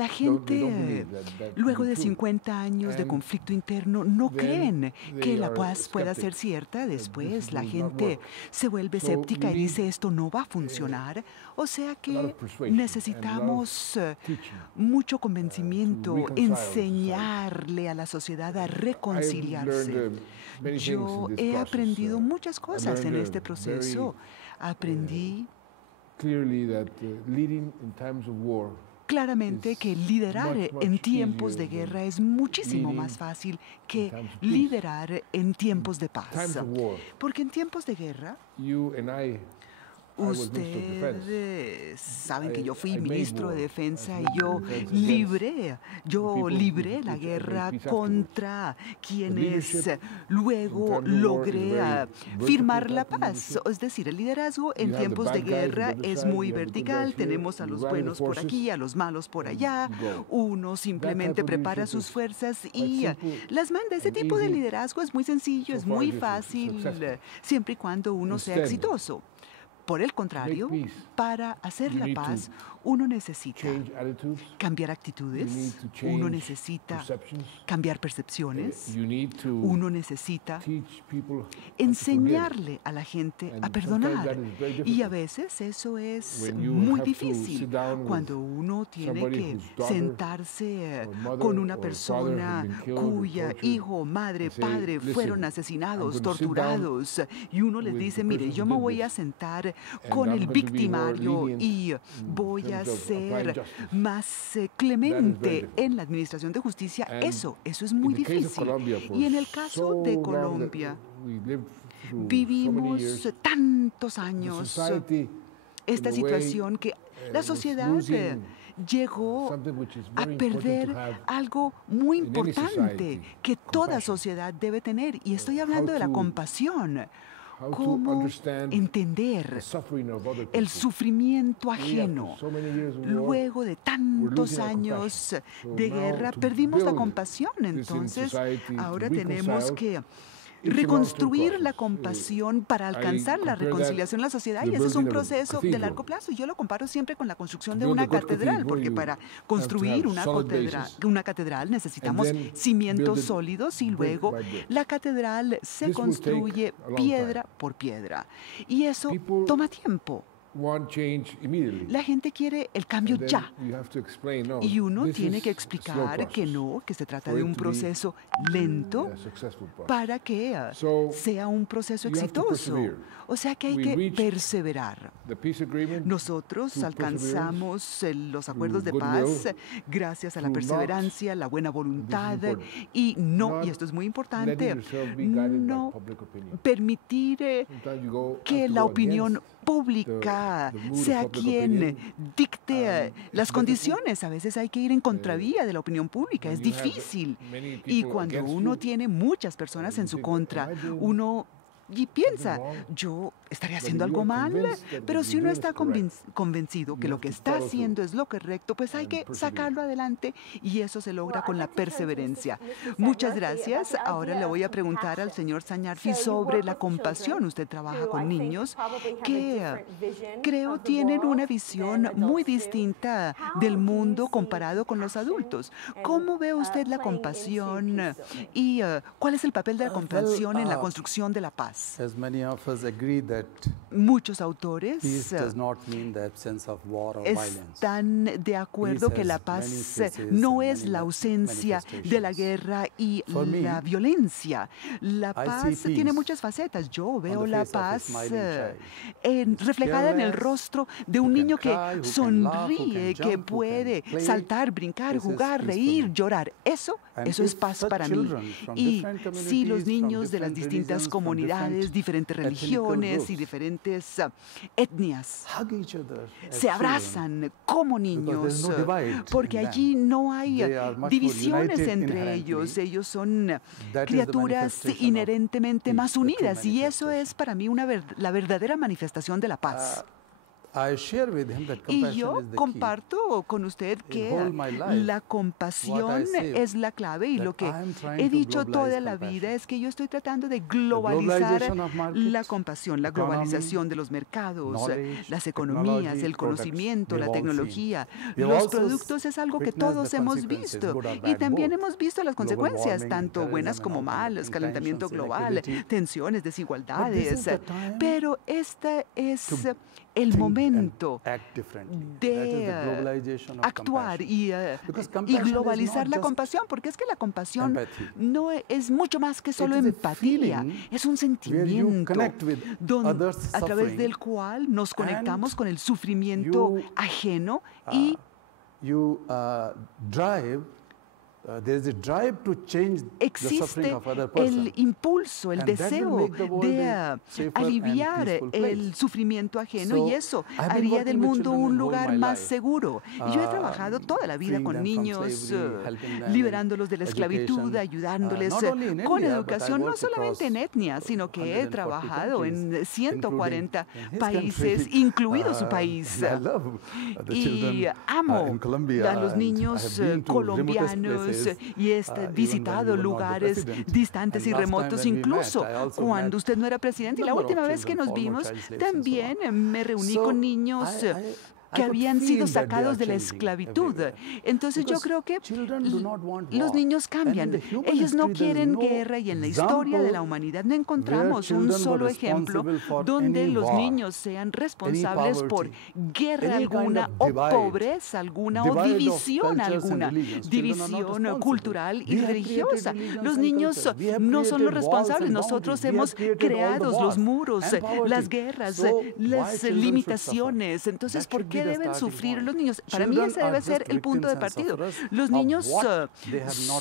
La gente, luego de 50 años de conflicto interno, no creen que la paz pueda ser cierta. Después la gente se vuelve escéptica y dice esto no va a funcionar. O sea que necesitamos mucho convencimiento, enseñarle a la sociedad a reconciliarse. Yo he aprendido muchas cosas en este proceso. Aprendí claramente que liderar en tiempos de guerra es muchísimo más fácil que liderar en tiempos de paz. Porque en tiempos de guerra, ustedes saben que yo fui ministro de Defensa y yo libré la guerra contra quienes luego logré firmar la paz. Es decir, el liderazgo en tiempos de guerra es muy vertical. Tenemos a los buenos por aquí, a los malos por allá. Uno simplemente prepara sus fuerzas y las manda. Ese tipo de liderazgo es muy sencillo, es muy fácil, siempre y cuando uno sea exitoso. Por el contrario, para hacer la paz, uno necesita cambiar actitudes, uno necesita cambiar percepciones, uno necesita enseñarle a la gente a perdonar. Y a veces eso es muy difícil cuando uno tiene que sentarse con una persona cuya hijo, madre, padre fueron asesinados, torturados, y uno les dice, mire, yo me voy a sentar con el victimario y voy a ser más clemente en la administración de justicia. Eso es muy difícil. Y en el caso de Colombia, vivimos tantos años esta situación que la sociedad llegó a perder algo muy importante que toda sociedad debe tener. Y estoy hablando de la compasión. Cómo entender el sufrimiento ajeno. Luego de tantos años de guerra, perdimos la compasión. Entonces, ahora tenemos que reconstruir la compasión para alcanzar la reconciliación en la sociedad, y ese es un proceso de largo plazo. Y yo lo comparo siempre con la construcción de una catedral, porque para construir una catedral necesitamos cimientos sólidos y luego la catedral se construye piedra por piedra. Y eso toma tiempo. La gente quiere el cambio ya. Y uno tiene que explicar que no, que se trata de un proceso lento para que sea un proceso exitoso. O sea que hay que perseverar. Nosotros alcanzamos los acuerdos de paz gracias a la perseverancia, la buena voluntad y esto es muy importante, no permitir que la opinión pública sea quien dicte las condiciones. A veces hay que ir en contravía de la opinión pública, es difícil. Y cuando uno tiene muchas personas en su contra, uno piensa, yo estaré haciendo algo mal, pero si uno está convencido que lo que está haciendo es lo correcto, pues hay que sacarlo adelante y eso se logra con la perseverancia. Muchas gracias. Ahora le voy a preguntar al señor Sañarfi sobre la compasión. Usted trabaja con niños que creo tienen una visión muy distinta del mundo comparado con los adultos. ¿Cómo ve usted la compasión y cuál es el papel de la compasión en la construcción de la paz? Muchos autores están de acuerdo que la paz no es la ausencia de la guerra y la violencia. La paz tiene muchas facetas. Yo veo la paz reflejada en el rostro de un niño que sonríe, que puede saltar, brincar, jugar, reír, llorar. Eso es paz para mí. Y si los niños de las distintas comunidades, diferentes religiones y diferentes etnias se abrazan como niños, porque allí no hay divisiones entre ellos. Ellos son criaturas inherentemente más unidas y eso es para mí la verdadera manifestación de la paz. Y yo comparto con usted que la compasión es la clave, y lo que he dicho toda la vida es que yo estoy tratando de globalizar la compasión, la globalización de los mercados, las economías, el conocimiento, la tecnología, los productos. Es algo que todos hemos visto, y también hemos visto las consecuencias, tanto buenas como malas: calentamiento global, tensiones, desigualdades. Pero este es el momento de actuar y globalizar la compasión, porque es que la compasión no es mucho más que solo empatía, es un sentimiento a través del cual nos conectamos con el sufrimiento ajeno y existe el impulso, el deseo de aliviar el sufrimiento ajeno, y eso haría del mundo un lugar más seguro. Y yo he trabajado toda la vida con niños, liberándolos de la esclavitud, ayudándoles con educación, no solamente en etnia, sino que he trabajado en 140 países, incluido su país. Y amo a los niños colombianos, y he visitado lugares distantes y remotos, incluso cuando usted no era presidente. Y la última vez que nos vimos, también me reuní con niños que habían sido sacados de la esclavitud. Entonces yo creo que los niños cambian. Ellos no quieren guerra, y en la historia de la humanidad no encontramos un solo ejemplo donde los niños sean responsables por guerra alguna, o pobreza alguna, o división alguna, división cultural y religiosa. Los niños no son los responsables. Nosotros hemos creado los muros, las guerras, las limitaciones. Entonces, ¿por qué deben sufrir los niños? Para mí ese debe ser el punto de partida. Los niños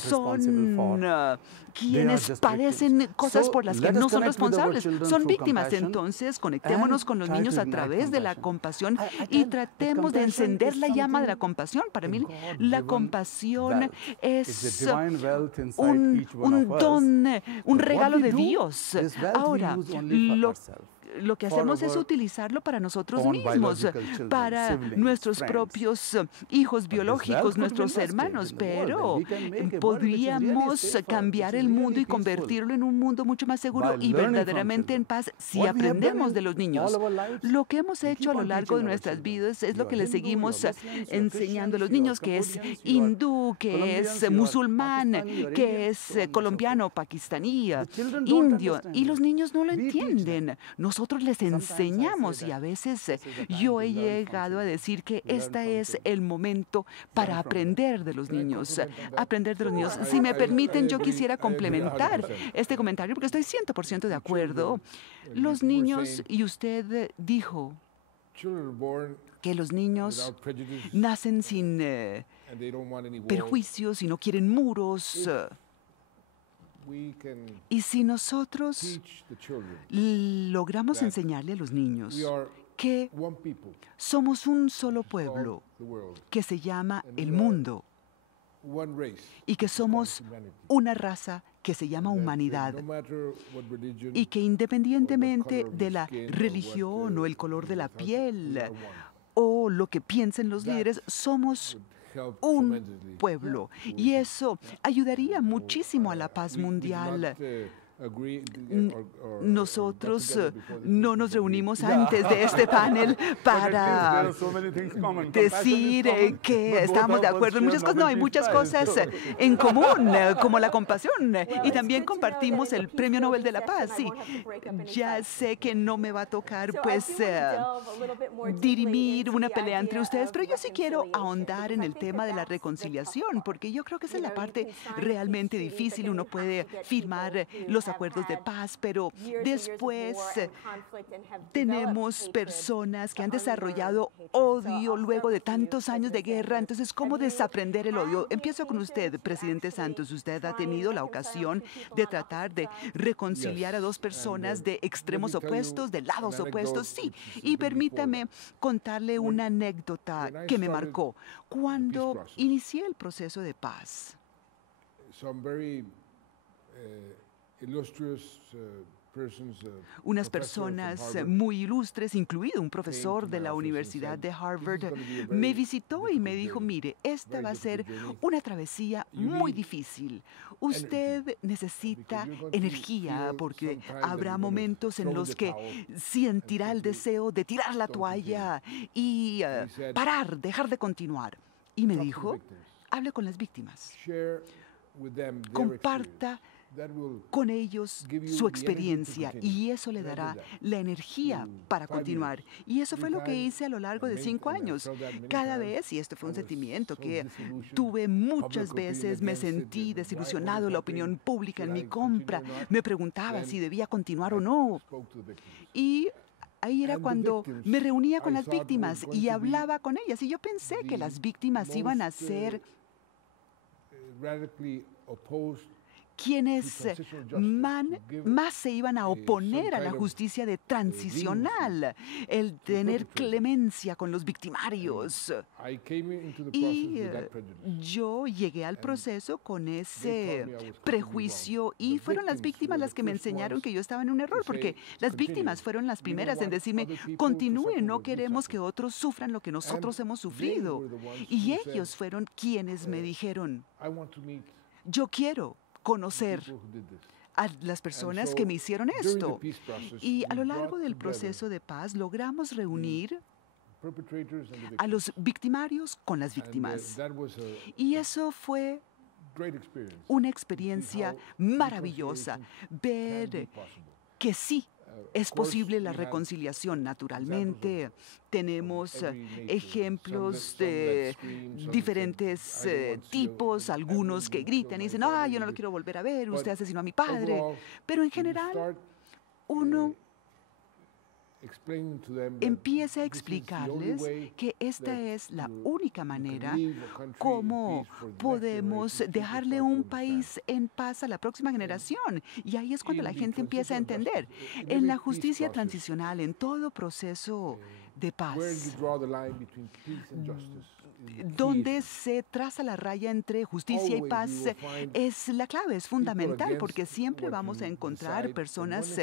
son quienes padecen cosas por las que no son responsables, son víctimas. Entonces, conectémonos con los niños a través de la compasión y tratemos de encender la llama de la compasión. Para mí, la compasión es un don, un regalo de Dios. Ahora, lo que hacemos es utilizarlo para nosotros mismos, para nuestros propios hijos biológicos, nuestros hermanos, pero podríamos cambiar el mundo y convertirlo en un mundo mucho más seguro y verdaderamente en paz si aprendemos de los niños. Lo que hemos hecho a lo largo de nuestras vidas es lo que les seguimos enseñando a los niños, que es hindú, que es musulmán, que es colombiano, pakistaní, indio, y los niños no lo entienden. Nosotros les enseñamos, y a veces yo he llegado a decir que este es el momento para aprender de los niños, aprender de los niños. Si me permiten, yo quisiera complementar este comentario, porque estoy 100% de acuerdo. Los niños, y usted dijo que los niños nacen sin perjuicios y no quieren muros. Y si nosotros logramos enseñarle a los niños que somos un solo pueblo que se llama el mundo, y que somos una raza que se llama humanidad, y que independientemente de la religión o el color de la piel o lo que piensen los líderes, somos un pueblo, y eso ayudaría muchísimo a la paz mundial. Nosotros no nos reunimos antes de este panel para decir que estamos de acuerdo en muchas cosas. No, hay muchas cosas en común, como la compasión, y también compartimos el Premio Nobel de la Paz. Sí, ya sé que no me va a tocar, pues, dirimir una pelea entre ustedes, pero yo sí quiero ahondar en el tema de la reconciliación, porque yo creo que esa es la parte realmente difícil. Uno puede firmar los acuerdos de paz, pero después tenemos personas que han desarrollado odio luego de tantos años de guerra. Entonces, ¿cómo desaprender el odio? Empiezo con usted, presidente Santos. Usted ha tenido la ocasión de tratar de reconciliar a dos personas de extremos opuestos, de lados opuestos. Sí, y permítame contarle una anécdota que me marcó. Cuando inicié el proceso de paz, unas personas muy ilustres, incluido un profesor de la Universidad de Harvard, me visitó y me dijo, mire, esta va a ser una travesía muy difícil. Usted necesita energía porque habrá momentos en los que sentirá el deseo de tirar la toalla y parar, dejar de continuar. Y me dijo, hable con las víctimas, comparta con ellos su experiencia y eso le dará la energía para continuar. Y eso fue lo que hice a lo largo de 5 años. Cada vez, y esto fue un sentimiento que tuve muchas veces, me sentí desilusionado, la opinión pública en mi contra me preguntaba si debía continuar o no. Y ahí era cuando me reunía con las víctimas y hablaba con ellas. Y yo pensé que las víctimas iban a ser quienes más se iban a oponer a la justicia de transicional, el tener clemencia con los victimarios. Y yo llegué al proceso con ese prejuicio y fueron las víctimas las que me enseñaron que yo estaba en un error, porque las víctimas fueron las primeras en decirme, continúe, no queremos que otros sufran lo que nosotros hemos sufrido. Y ellos fueron quienes me dijeron, yo quiero conocer a las personas que me hicieron esto. Y a lo largo del proceso de paz logramos reunir a los victimarios con las víctimas. Y eso fue una experiencia maravillosa, ver que sí es posible la reconciliación. Naturalmente, tenemos ejemplos de diferentes tipos, algunos que gritan y dicen, yo no lo quiero volver a ver, usted asesinó a mi padre. Pero en general, uno empieza a explicarles que esta es la única manera como podemos dejarle un país en paz a la próxima generación. Y ahí es cuando la gente empieza a entender. En la justicia transicional, en todo proceso de paz, donde se traza la raya entre justicia y paz es la clave, es fundamental, porque siempre vamos a encontrar personas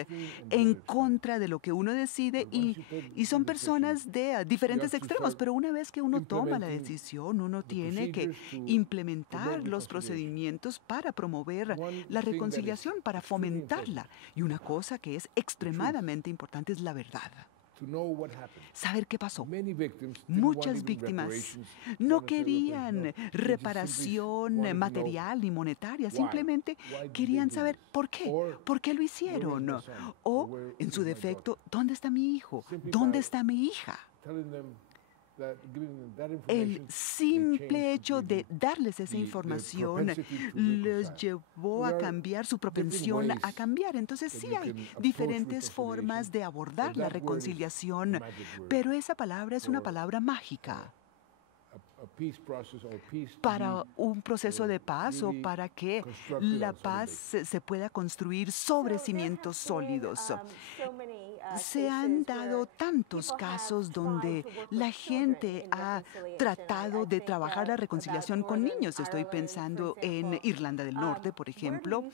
en contra de lo que uno decide y son personas de diferentes extremos, pero una vez que uno toma la decisión, uno tiene que implementar los procedimientos para promover la reconciliación, para fomentarla. Y una cosa que es extremadamente importante es la verdad. Saber qué pasó. Muchas víctimas no querían reparación material ni monetaria, simplemente querían saber por qué lo hicieron. O, en su defecto, ¿dónde está mi hijo? ¿Dónde está mi hija? El simple hecho de darles esa información les llevó a cambiar su propensión a cambiar. Entonces sí hay diferentes formas de abordar la reconciliación, pero esa palabra es una palabra mágica para un proceso de paz o para que la paz se pueda construir sobre cimientos sólidos. Se han dado tantos casos donde la gente ha tratado de trabajar la reconciliación con niños. Estoy pensando en Irlanda del Norte, por ejemplo,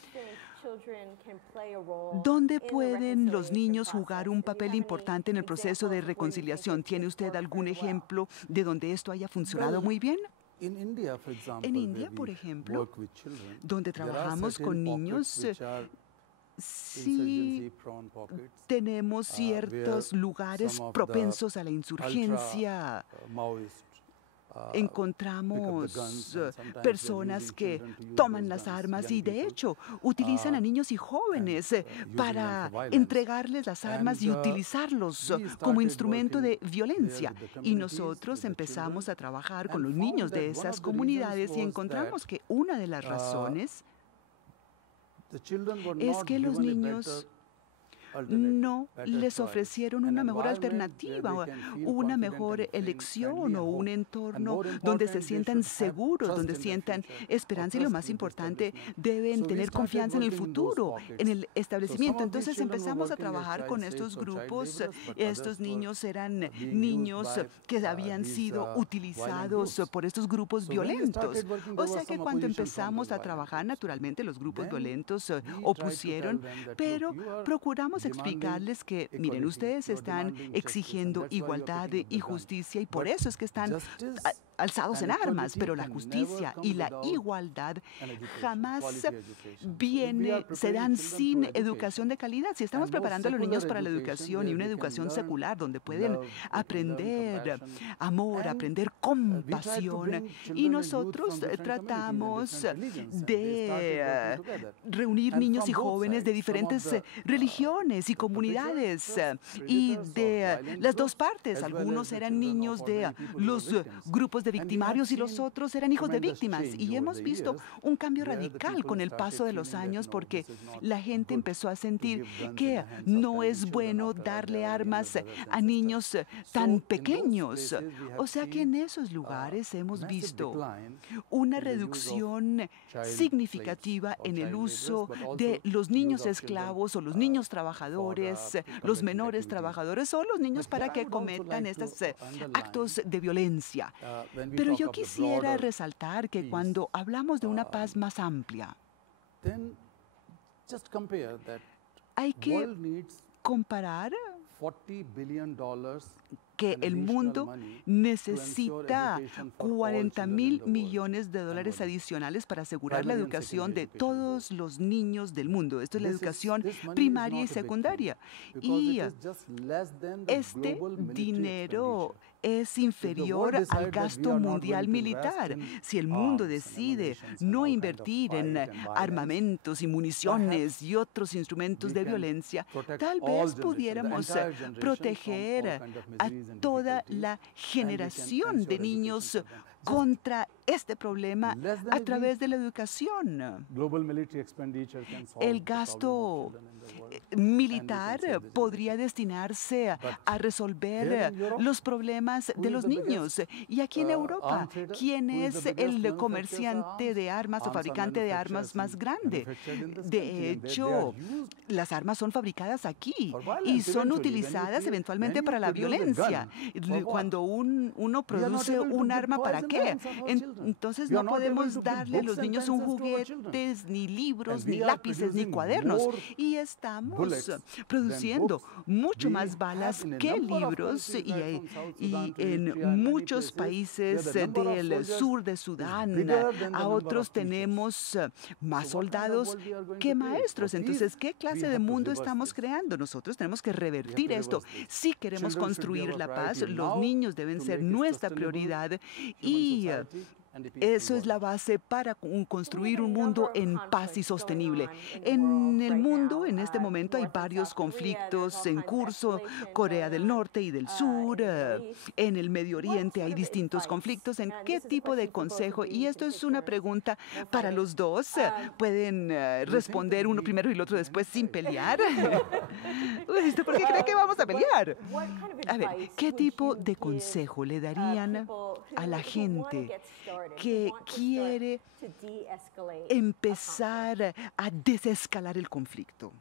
¿dónde pueden los niños jugar un papel importante en el proceso de reconciliación? ¿Tiene usted algún ejemplo de donde esto haya funcionado muy bien? En India, por ejemplo, donde trabajamos con niños, sí tenemos ciertos lugares propensos a la insurgencia. Encontramos personas que toman las armas y, de hecho, utilizan a niños y jóvenes para entregarles las armas y utilizarlos como instrumento de violencia. Y nosotros empezamos a trabajar con los niños de esas comunidades y encontramos que una de las razones es que los niños no les ofrecieron una mejor alternativa, una mejor elección o un entorno donde se sientan seguros, donde sientan esperanza y, lo más importante, deben tener confianza en el futuro, en el establecimiento. Entonces empezamos a trabajar con estos grupos. Estos niños eran niños que habían sido utilizados por estos grupos violentos. O sea que cuando empezamos a trabajar, naturalmente los grupos violentos opusieron, pero procuramos explicarles que, miren, ustedes están exigiendo igualdad y justicia y por eso es que están alzados en armas, pero la justicia y la igualdad jamás se dan sin educación de calidad. Si estamos preparando a los niños para la educación y una educación secular donde pueden aprender amor, aprender compasión, y nosotros tratamos de reunir niños y jóvenes de diferentes religiones y comunidades y de las dos partes. Algunos eran niños de los grupos de victimarios y los otros eran hijos de víctimas. Y hemos visto un cambio radical con el paso de los años porque la gente empezó a sentir que no es bueno darle armas a niños tan pequeños. O sea que en esos lugares hemos visto una reducción significativa en el uso de los niños esclavos o los niños trabajadores, los menores trabajadores o los niños para que cometan estos actos de violencia. Pero yo quisiera resaltar que cuando hablamos de una paz más amplia, hay que comparar que el mundo necesita 40.000 millones de dólares adicionales para asegurar la educación de todos los niños del mundo. Esto es la educación primaria y secundaria. Y este dinero es inferior al gasto mundial militar. Si el mundo decide no invertir en armamentos y municiones y otros instrumentos de violencia, tal vez pudiéramos proteger a toda la generación de niños contra este problema a través de la educación. El gasto militar podría destinarse a resolver los problemas de los niños. Y aquí en Europa, ¿quién es el comerciante de armas o fabricante de armas más grande? De hecho, las armas son fabricadas aquí y son utilizadas eventualmente para la violencia. Cuando uno produce un arma, ¿para qué? Entonces no podemos darle a los niños un juguetes, ni libros, ni lápices, ni cuadernos. Y estamos produciendo mucho más balas que libros y en muchos países del sur de Sudán, a otros tenemos más soldados que maestros. Entonces, ¿qué clase de mundo estamos creando? Nosotros tenemos que revertir esto. Si queremos construir la paz, los niños deben ser nuestra prioridad y eso es la base para construir un mundo en paz y sostenible. En el mundo, en este momento, hay varios conflictos en curso. Corea del Norte y del Sur. En el Medio Oriente hay distintos conflictos. ¿En qué tipo de consejo? Y esto es una pregunta para los dos. ¿Pueden responder uno primero y el otro después sin pelear? ¿Por qué creen que vamos a pelear? A ver, ¿qué tipo de consejo le darían a la gente que quiere empezar a desescalar el conflicto?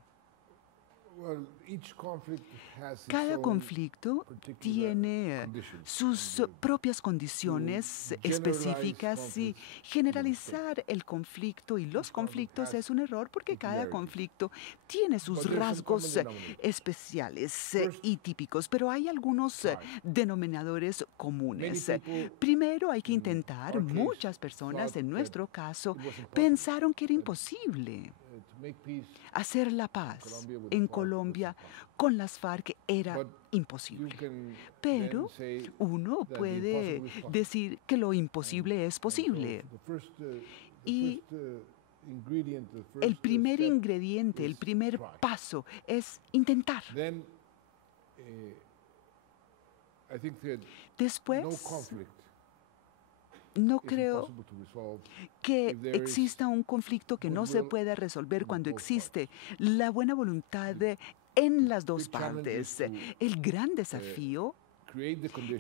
Cada conflicto tiene sus propias condiciones específicas y generalizar el conflicto y los conflictos es un error porque cada conflicto tiene sus rasgos especiales y típicos, pero hay algunos denominadores comunes. Primero hay que intentar, muchas personas en nuestro caso pensaron que era imposible. Hacer la paz en Colombia con las FARC era imposible. Pero uno puede decir que lo imposible es posible. Y el primer ingrediente, el primer paso es intentar. Después, no creo que exista un conflicto que no se pueda resolver cuando existe la buena voluntad en las dos partes. El gran desafío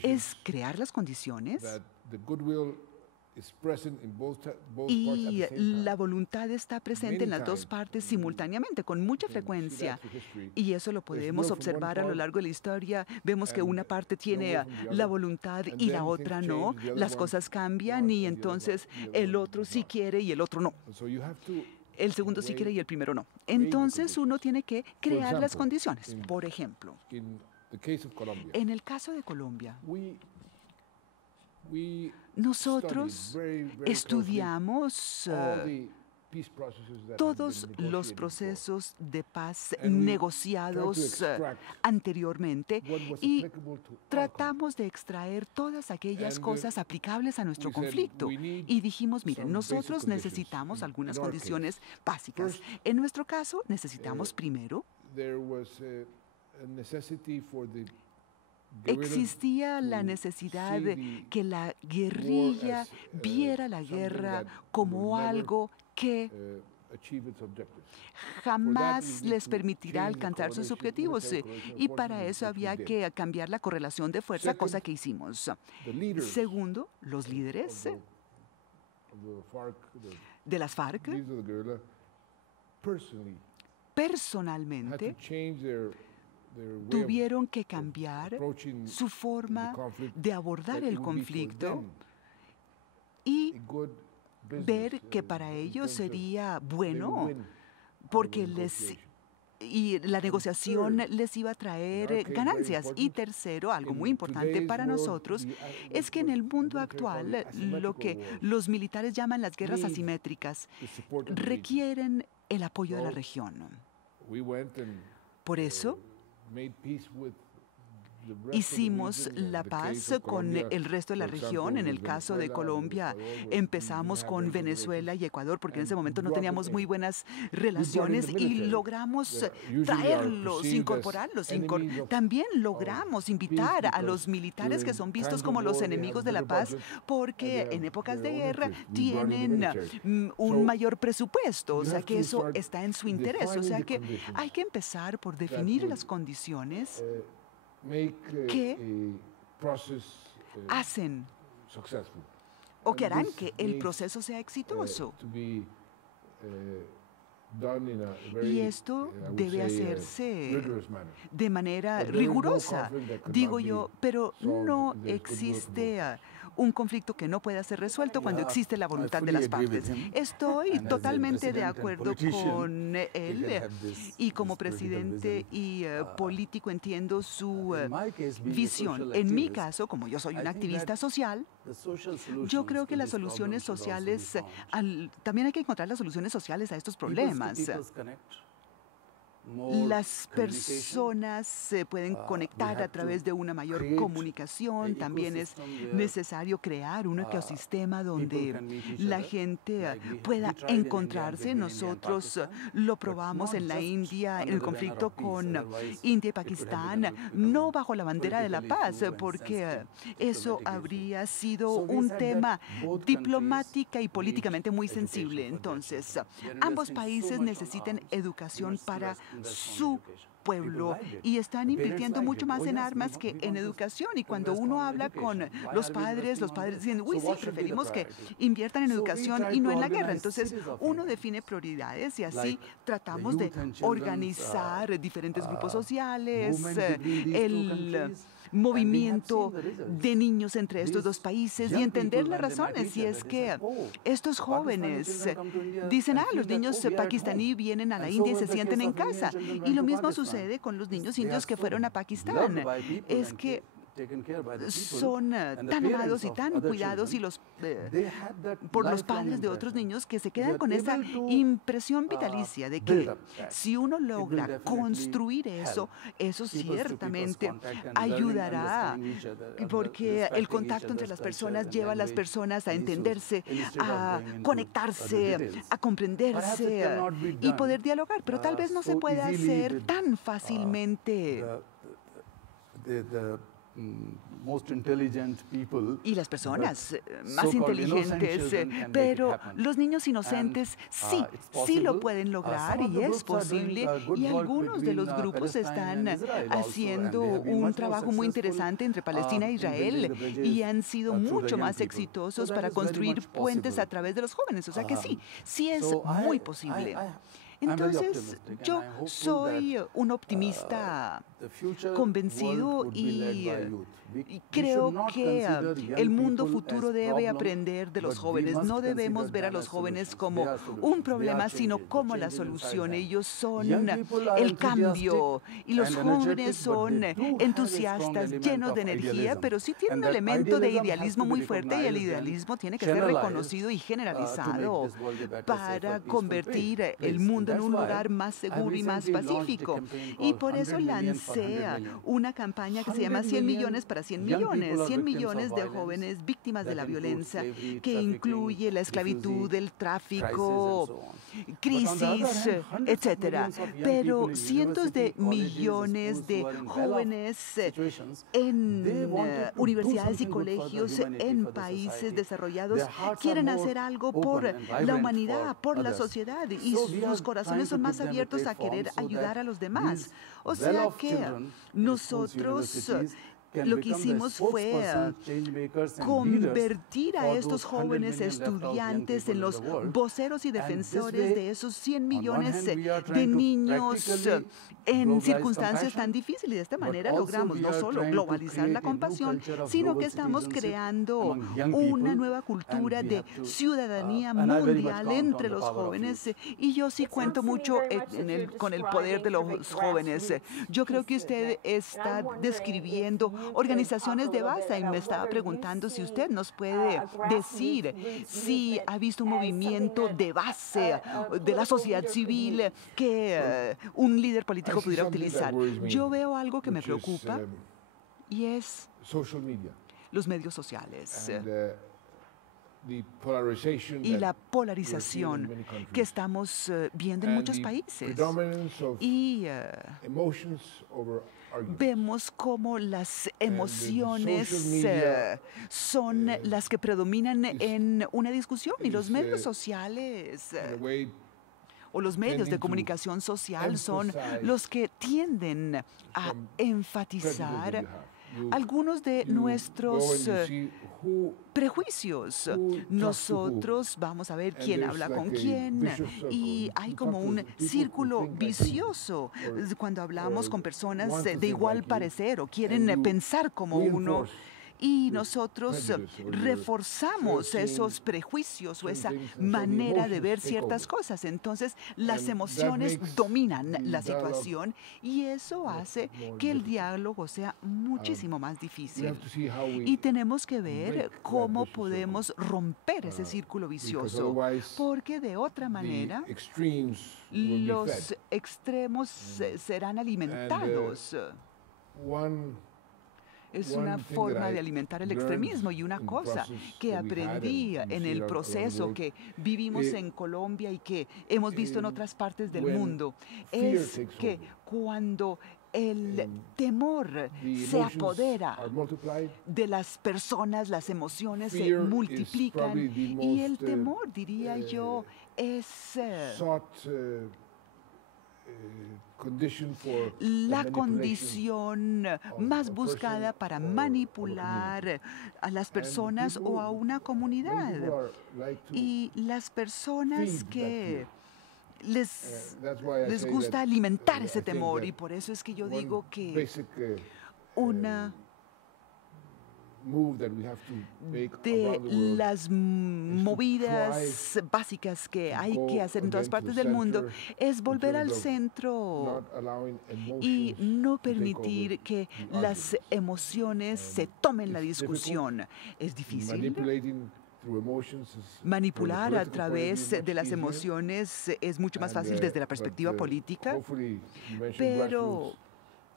es crear las condiciones y la voluntad está presente en las dos partes simultáneamente, con mucha frecuencia. Y eso lo podemos observar a lo largo de la historia. Vemos que una parte tiene la voluntad y la otra no. Las cosas cambian y entonces el otro sí quiere y el otro no. El segundo sí quiere y el primero no. Entonces uno tiene que crear las condiciones. Por ejemplo, en el caso de Colombia, nosotros estudiamos todos los procesos de paz negociados anteriormente y tratamos de extraer todas aquellas cosas aplicables a nuestro conflicto. Y dijimos, miren, nosotros necesitamos algunas condiciones básicas. En nuestro caso, necesitamos primero existía la necesidad de que la guerrilla viera la guerra como algo que jamás les permitirá alcanzar sus objetivos. Y para eso había que cambiar la correlación de fuerza, cosa que hicimos. Segundo, los líderes de las FARC personalmente tuvieron que cambiar su forma de abordar el conflicto y ver que para ellos sería bueno, porque la negociación les iba a traer ganancias. Y tercero, algo muy importante para nosotros, es que en el mundo actual, lo que los militares llaman las guerras asimétricas requieren el apoyo de la región. Por eso, hicimos la paz con el resto de la región. En el caso de Colombia, empezamos con Venezuela y Ecuador, porque en ese momento no teníamos muy buenas relaciones y logramos traerlos, incorporarlos. También logramos invitar a los militares que son vistos como los enemigos de la paz, porque en épocas de guerra tienen un mayor presupuesto, o sea que eso está en su interés. O sea que hay que empezar por definir las condiciones que hacen o que harán que el proceso sea exitoso. Y esto debe hacerse de manera rigurosa, digo yo, pero no existe un conflicto que no pueda ser resuelto cuando existe la voluntad de las partes. Estoy totalmente de acuerdo con él y como presidente y político entiendo su visión. En mi caso, como yo soy un activista social, yo creo que las soluciones sociales, también hay que encontrar las soluciones sociales a estos problemas. Las personas se pueden conectar a través de una mayor comunicación. También es necesario crear un ecosistema donde la gente pueda encontrarse. Nosotros lo probamos en la India, en el conflicto con India y Pakistán, no bajo la bandera de la paz, porque eso habría sido un tema diplomática y políticamente muy sensible. Entonces, ambos países necesitan educación para su pueblo y están invirtiendo mucho más en armas que en educación. Y cuando uno habla con los padres dicen, uy, sí, preferimos que inviertan en educación y no en la guerra. Entonces, uno define prioridades y así tratamos de organizar diferentes grupos sociales, el movimiento de niños entre estos dos países y entender las razones. Y es que estos jóvenes dicen, los niños pakistaní vienen a la India y se sienten en casa. Y lo mismo sucede con los niños indios que fueron a Pakistán. Es que son tan amados y tan cuidados por los padres de otros niños que se quedan con esa impresión vitalicia de que si uno logra construir eso ciertamente ayudará, porque el contacto entre las personas lleva a las personas a entenderse, a conectarse, a comprenderse y poder dialogar, pero tal vez no se pueda hacer tan fácilmente. y las personas más inteligentes, pero los niños inocentes sí lo pueden lograr y es posible. Y algunos de los grupos están haciendo un trabajo muy interesante entre Palestina e Israel y han sido mucho más exitosos para construir puentes a través de los jóvenes. O sea que sí es muy posible. Entonces, yo soy un optimista convencido y creo que el mundo futuro debe aprender de los jóvenes. No debemos ver a los jóvenes como un problema, sino como la solución. Ellos son el cambio y los jóvenes son entusiastas, llenos de energía, pero sí tienen un elemento de idealismo muy fuerte y el idealismo tiene que ser reconocido y generalizado para convertir el mundo en un lugar más seguro y más pacífico. Y por eso lancé una campaña que se llama 100 millones para 100 millones. 100 millones de jóvenes víctimas de la violencia, que incluye la esclavitud, el tráfico, crisis, etcétera. Pero cientos de millones de jóvenes en universidades y colegios en países desarrollados quieren hacer algo por la humanidad, por la sociedad, y sus corazones son más abiertos a querer ayudar a los demás. O sea que nosotros lo que hicimos fue convertir a estos jóvenes estudiantes en los voceros y defensores de esos 100 millones de niños en circunstancias tan difíciles. De esta manera logramos no solo globalizar la compasión, sino que estamos creando una nueva cultura de ciudadanía mundial entre los jóvenes. Y yo sí cuento mucho con el poder de los jóvenes. Yo creo que usted está describiendo organizaciones de base y me estaba preguntando si usted nos puede decir si ha visto un movimiento de base de la sociedad civil que un líder político pudiera utilizar. Yo veo algo que me preocupa y es los medios sociales y la polarización que estamos viendo en muchos países. Y vemos cómo las emociones son las que predominan en una discusión y los medios sociales o los medios de comunicación social son los que tienden a enfatizar algunos de nuestros prejuicios. Nosotros vamos a ver quién habla con quién y hay como un círculo vicioso cuando hablamos con personas de igual parecer o quieren pensar como uno. Y nosotros reforzamos esos prejuicios o esa manera de ver ciertas cosas. Entonces, las emociones dominan la situación y eso hace que el diálogo sea muchísimo más difícil. Y tenemos que ver cómo podemos romper ese círculo vicioso, porque de otra manera los extremos serán alimentados. Es una forma de alimentar el extremismo y una cosa que aprendí en el proceso que vivimos en Colombia y que hemos visto en otras partes del mundo es que cuando el temor se apodera de las personas, las emociones se multiplican y el temor, diría yo, es la condición más buscada para manipular a las personas o a una comunidad. Y las personas que les gusta alimentar ese temor, y por eso es que yo digo que una de las movidas básicas que hay que hacer en todas partes del mundo es volver al centro y no permitir que las emociones se tomen la discusión. Es difícil. Manipular a través de las emociones es mucho más fácil desde la perspectiva política, pero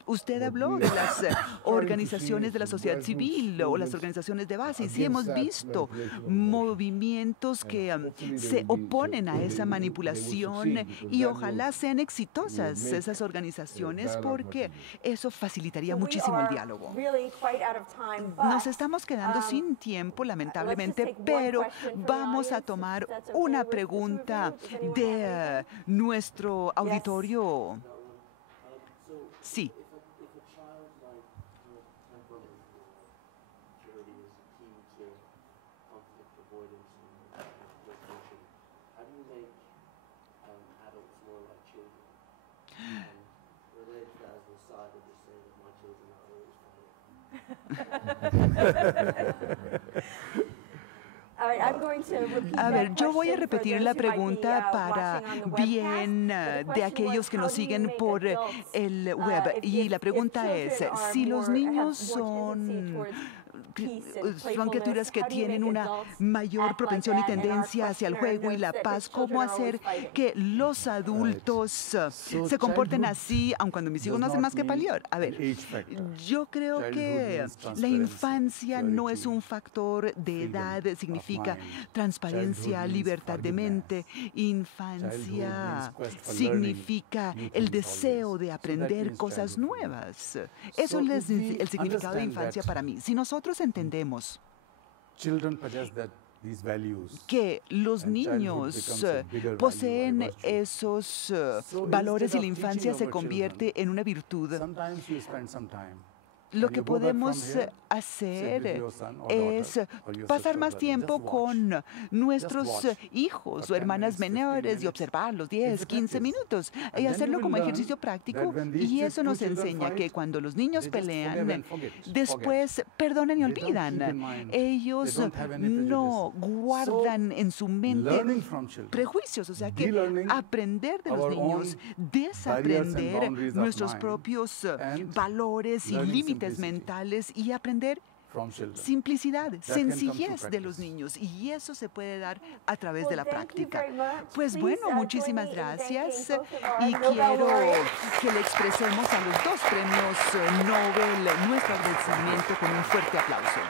Usted habló de las organizaciones de la sociedad civil o las organizaciones de base, y sí hemos visto movimientos que se oponen a esa manipulación, y ojalá sean exitosas esas organizaciones, porque eso facilitaría muchísimo el diálogo. Nos estamos quedando sin tiempo, lamentablemente, pero vamos a tomar una pregunta de nuestro auditorio. Sí. A ver, yo voy a repetir la pregunta para bien de aquellos que nos siguen por el web. Y la pregunta es, si los niños son criaturas que tienen una mayor propensión y tendencia hacia el juego y la paz, ¿cómo hacer que los adultos se comporten así, aun cuando mis hijos no hacen más que pelear? A ver, yo creo que la infancia no es un factor de edad, significa transparencia, libertad de mente. Infancia significa el deseo de aprender cosas nuevas. Eso es el significado de infancia para mí. Si nosotros entendemos que los niños poseen esos valores y la infancia se convierte en una virtud, lo que podemos hacer es pasar más tiempo con nuestros hijos o hermanas menores y observarlos 10, 15 minutos y hacerlo como ejercicio práctico. Y eso nos enseña que cuando los niños pelean, después perdonan y olvidan. Ellos no guardan en su mente prejuicios, o sea que aprender de los niños, desaprender nuestros propios valores y límites mentales y aprender simplicidad, sencillez de los niños, y eso se puede dar a través de la práctica. Pues bueno, muchísimas gracias, y quiero que le expresemos a los dos premios Nobel nuestro agradecimiento con un fuerte aplauso.